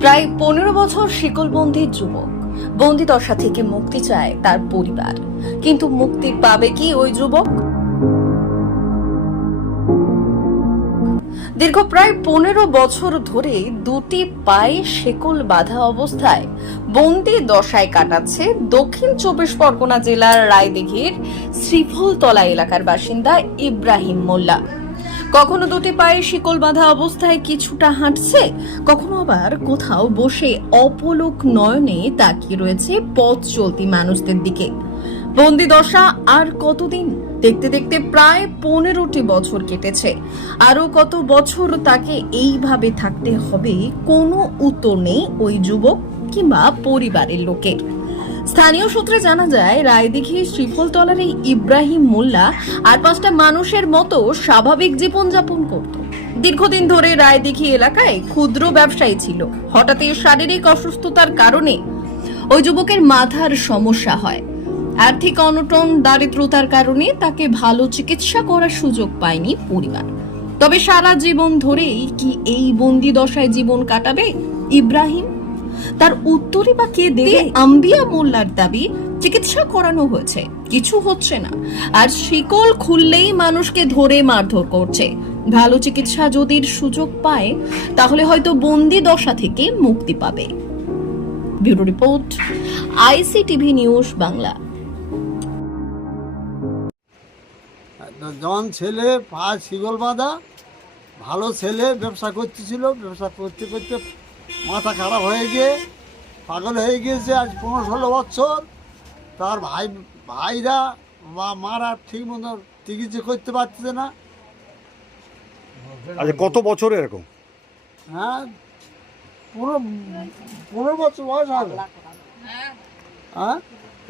প্রায় পনেরো বছর শিকলবন্দি যুবক। বন্দি দশা থেকে মুক্তি চায় তার পরিবার। কিন্তু মুক্তি পাবে কি ওই যুবক? দীর্ঘ প্রায় পনেরো বছর ধরে দুটি পায়ে শেকল বাঁধা অবস্থায় বন্দি দশায় কাটাচ্ছে দক্ষিণ চব্বিশ পরগনা জেলার রায়দিঘির শ্রীফলতলা এলাকার বাসিন্দা ইব্রাহিম মোল্লা। কখনো দুটি পায়ে শিকল বাঁধা অবস্থায় কিছুটা হাঁটছে, কখনো আবার কোথাও বসে অপলোক নয়নে তাকিয়ে রয়েছে পথ চলতি মানুষদের দিকে। বন্দি দশা আর কতদিন? দেখতে দেখতে প্রায় পনেরোটি বছর কেটেছে। আরও কত বছর তাকে এইভাবে থাকতে হবে কোনো উত্তর নেই ওই যুবক কিংবা পরিবারের লোকের। স্থানীয় সূত্রে জানা যায় রায়দিঘি শ্রীফলতলার এই ইব্রাহিম মোল্লা আর পাঁচটা মানুষের মতো স্বাভাবিক জীবনযাপন করত। দীর্ঘদিন ধরে রায়দিঘি এলাকায় ক্ষুদ্র ব্যবসায়ী ছিল। হঠাৎই শারীরিক অসুস্থতার কারণে ওই যুবকের মাথার সমস্যা হয়। আর্থিক অনটন, দারিদ্রতার কারণে তাকে ভালো চিকিৎসা করার সুযোগ পায়নি পরিবার। তবে সারা জীবন ধরেই কি এই বন্দি দশায় জীবন কাটাবে ইব্রাহিম? তার উত্তরই বা কে দেবে আম্বিয়া মোল্লার দাবি চিকিৎসা করানো হয়েছে। কিছু হচ্ছে না। আর শিকল খুললেই মানুষকে ধরে মারধর করছে। ভালো চিকিৎসা যদি সুযোগ পায় তাহলে হয়তো বন্দি দশা থেকে মুক্তি পাবে। Bureau report ICTV news Bangla. জন ছেলে পা শিগল বাঁধা ভালো ছেলে ব্যবসা করতেছিল ব্যবসা করতে করতে মাথা খারাপ হয়ে গিয়ে পাগল হয়ে গিয়েছে আজ পনেরো ষোলো বছর। তার ভাই ভাইরা বা মারা ঠিক মতো চিকিৎসা করতে পারতেছে না। আচ্ছা কত বছর এরকম? হ্যাঁ পনেরো পনেরো বছর বয়স হবে। হ্যাঁ?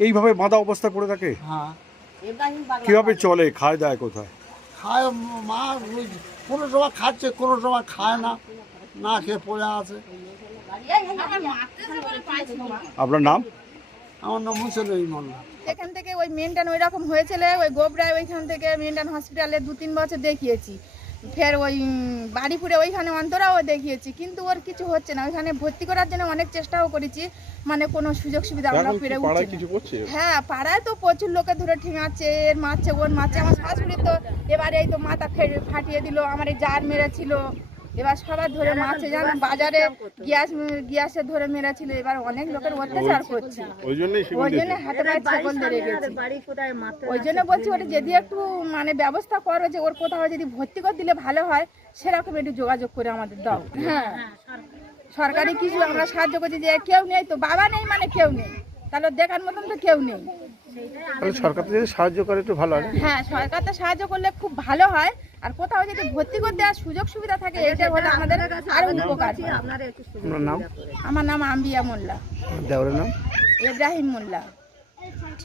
এইভাবে বাঁধা অবস্থা পড়ে থাকে? হ্যাঁ। কীভাবে চলে? খায় দায় কোথায়? খায় মা কোনো সময় খাচ্ছে কোনো সময় খায় না। না খেয়ে পড়ে আছে। আপনার নাম? আমার নাম মুসলিম মোল্লা। এখান থেকে ওই মেনটান ওই রকম হয়েছিল ওই গোবরায় ওইখান থেকে মেনটান হসপিটালে দু তিন বছর দেখিয়েছি। ফের ওই বাড়িপুরে ওইখানে অন্তরাও দেখিয়েছি কিন্তু ওর কিছু হচ্ছে না। ওইখানে ভর্তি করার জন্য অনেক চেষ্টাও করেছি মানে কোনো সুযোগ সুবিধা আমরা পেরে উঠছি হ্যাঁ পাড়ায় তো প্রচুর লোকে ধরে ঠিঙাচ্ছে এর মারছে ওর মারছে। আমার শাশুড়ি তো এবারে এই তো মাথা ফে- ফাটিয়ে দিল আমার এই জার মেরেছিল। এবার সবার ধরে মারছে জানো বাজারে গ্যাস গ্যাসে ধরে মেরেছিল এবার অনেক লোকের অত্যাচার করছে। ওই জন্যই ওই জন্য হাতে পায়ে ছাগল ধরে গেছে। ওই জন্য বলছি ওটা যদি একটু মানে ব্যবস্থা করো যে ওর কোথাও যদি ভর্তি করে দিলে ভালো হয় সেরকম একটু যোগাযোগ করে আমাদের দাও। হ্যাঁ। সরকারি কিছু আমরা সাহায্য করছি যে কেউ নেই তো বাবা নেই মানে কেউ নেই। তাহলে দেখার মতন তো কেউ নেই। সরকার যদি সাহায্য করে একটু ভালো হয় হ্যাঁ সরকার তো সাহায্য করলে খুব ভালো হয়। আর কোথাও যদি ভর্তি করতে দেওয়ার সুযোগ সুবিধা থাকে এটা হলে আমাদের আরও উপকার আপনার নাম? আমার নাম আম্বিয়া মোল্লা। দেওয়ার নাম? ইব্রাহিম মোল্লা।